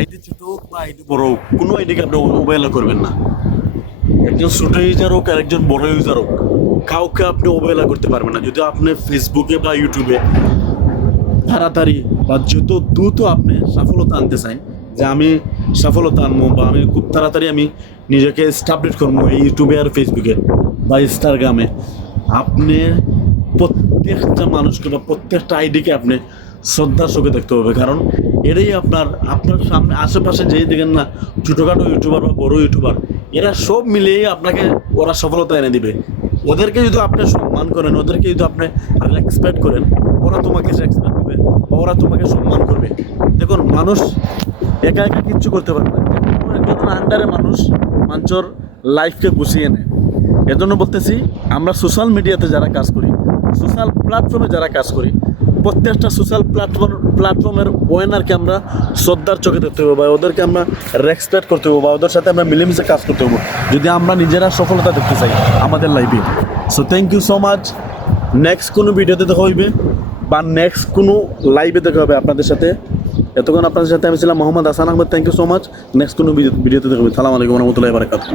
ID ছোট হোক বা আইডি বড় হোক, কোনো আইডিকে আপনি অবহেলা করবেন না। একজন ছোট ইউজার হোক আর একজন বড় ইউজার হোক, কাউকে আপনি অবহেলা করতে পারবেন না। যদি আপনি ফেসবুকে বা ইউটিউবে তাড়াতাড়ি বা যত দ্রুত আপনি সফলতা আনতে চান, যে আমি সফলতা আনবো বা আমি খুব তাড়াতাড়ি আমি নিজেকে স্টাবলিশ করবো এই ইউটিউবে আর ফেসবুকে বা ইনস্টাগ্রামে, আপনি প্রত্যেকটা মানুষকে বা প্রত্যেকটা আইডিকে আপনি শ্রদ্ধার চোখে দেখতে হবে। কারণ এটাই আপনার আপনার সামনে আশেপাশে যেই দেখেন না ছোটোখাটো ইউটিউবার বা বড় ইউটিউবার, এরা সব মিলিয়ে আপনাকে ওরা সফলতা এনে দিবে। ওদেরকে যদি আপনি সম্মান করেন, ওদেরকে যদি আপনি রেসপেক্ট করেন, ওরা তোমাকে রেসপেক্ট দেবে বা ওরা তোমাকে সম্মান করবে। দেখুন, মানুষ একা একা কিচ্ছু করতে পারে না, একজন আন্ডারে মানুষ মানুষের লাইফকে গুছিয়ে নেয়। এজন্য বলতেছি, আমরা সোশ্যাল মিডিয়াতে যারা কাজ করি, সোশ্যাল প্ল্যাটফর্মে যারা কাজ করি, প্রত্যেকটা সোশ্যাল প্ল্যাটফর্মের ওয়েনারকে আমরা শ্রদ্ধার চোখে দেখতে হবে বা ওদেরকে আমরা রেসপেক্ট করতে হবে বা ওদের সাথে আমরা মিলেমিশে কাজ করতে হবে, যদি আমরা নিজেরা সফলতা দেখতে চাই আমাদের লাইফে। So thank you so much. Next কোনো ভিডিওতে দেখা হইবে বা নেক্সট কোনো লাইভে দেখা হবে আপনাদের সাথে। এতক্ষণ আপনাদের সাথে আমি ছিলাম Mohammad Hasan Ahmed. Thank you so much. Next কোনো ভিডিওতে দেখা হবে। সালাম আলাইকুম রহমতুল্লাহি ওয়া বারাকাতুহু।